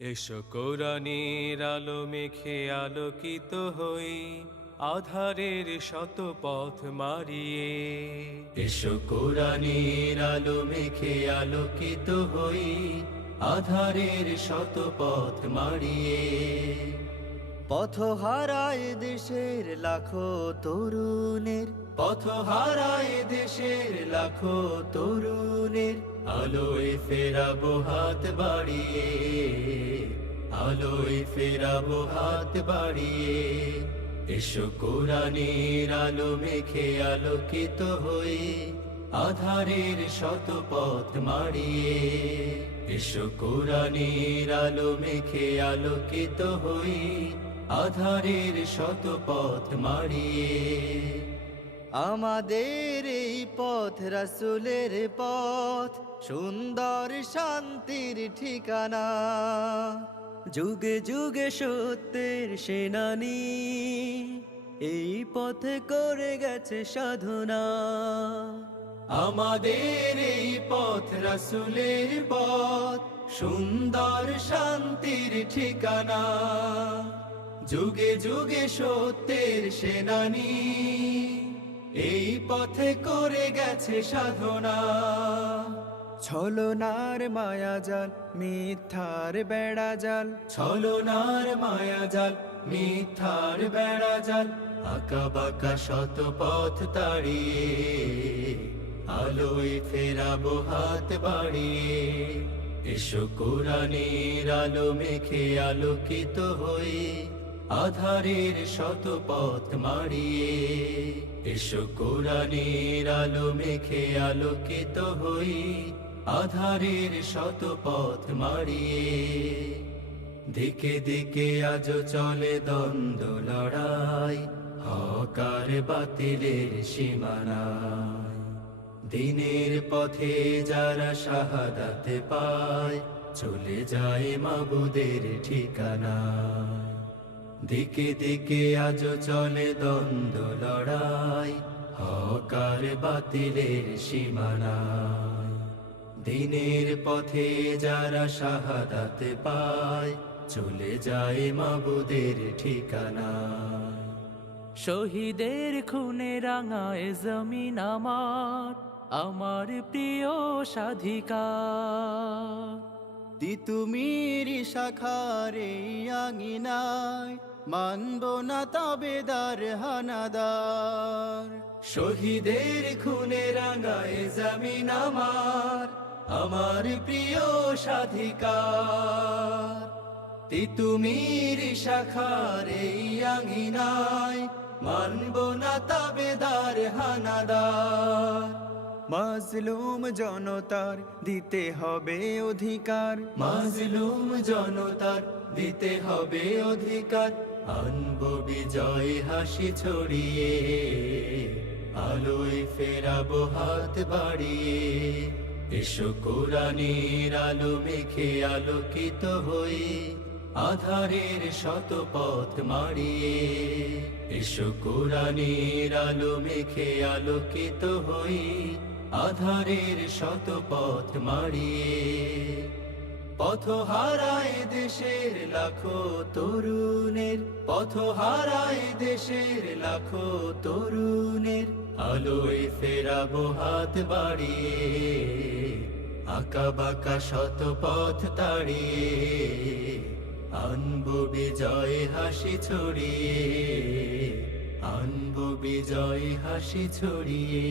এসো কোরআনের আলো মেখে আলোকিত হই, আধারের শত পথ মারিয়ে। এসো কোরআনের আলো মেখে আলোকিত হই, আধারের শত পথ মারিয়ে। পথ হারায় দেশের লাখো তরুণের, পথ হারায় দেশের লাখো তরুণের, আলোয় ফেরাবো হাত বাড়িয়ে, আলোয় ফেরাবো হাত বাড়িয়ে। এসো কোরআনের আলো মেখে আলোকিত হই, আধারের শত পথ মারিয়ে। এসো কোরআনের আলো মেখে আলোকিত হই, আধারের শত পথ মারিয়ে। আমাদের এই পথ রাসূলের পথ, সুন্দর শান্তির ঠিকানা। যুগে যুগে সত্যের সেনানী, এই পথে করে গেছে সাধনা। আমাদের এই পথ রাসূলের পথ, সুন্দর শান্তির ঠিকানা। যুগে যুগে সত্যের সেনানী, এই পথে করে গেছে সাধনা। ছলনার মায়াজাল, মিথ্যার বেড়াজাল, ছলনার মায়াজাল, মিথ্যার বেড়াজাল, আঁকা বাঁকা শত পথ তাড়িয়ে, আলোয় ফেরাবো হাত বাড়িয়ে। এসো কোরআনের আলো মেখে আলোকিত হই, আধারের শত পথ মারিয়ে। এসো কোরআনের আলো মেখে আলোকিত হই, আধারের শত পথ মারিয়ে। দিকে দিকে আজ চলে দ্বন্দ্ব লড়াই, হক আর বাতিলের সীমানায়। দিনের পথে যারা শাহাদাত পায়, চলে যায় মাবুদের ঠিকানায়। দিকে দিকে আজ চলে দ্বন্দ্ব লড়াই, হক আর বাতিলের সীমানায়। দিনের পথে যারা শাহাদাত পায়, চলে যায় মাবুদের ঠিকানায়। শহীদের খুনে রাঙায় জমিন আমার, আমার প্রিয় স্বাধিকার। তিতুমির শাখার এই আঙিনায়, মানব না তাবেদার হানাদার। শহীদের খুনে রাঙায় জমিন আমার, আমার প্রিয় স্বাধিকার। তিতুমির শাখার এই আঙিনায়, মানব না তাবেদার হানাদার। মাজলুম জনতার দিতে হবে অধিকার, মাজলুম জনতার দিতে হবে অধিকার। আনবো বিজয় হাসি ছড়িয়ে, আলোয় ফেরাবো হাত বাড়িয়ে। এসো কোরআনের আলো মেখে আলোকিত হই, আধারের শত পথ মারিয়ে। এসো কোরআনের আলো মেখে আলোকিত হই, আধারের শত পথ মারিয়ে। পথ হারায় দেশের লাখো তরুণের, পথ হারায় দেশের লাখো তরুণের, আলোয় ফেরাবো হাত বাড়িয়ে। আঁকা বাঁকা শত পথ তাড়িয়ে, আনবো বিজয় হাসি ছড়িয়ে, আনবো বিজয় হাসি ছড়িয়ে।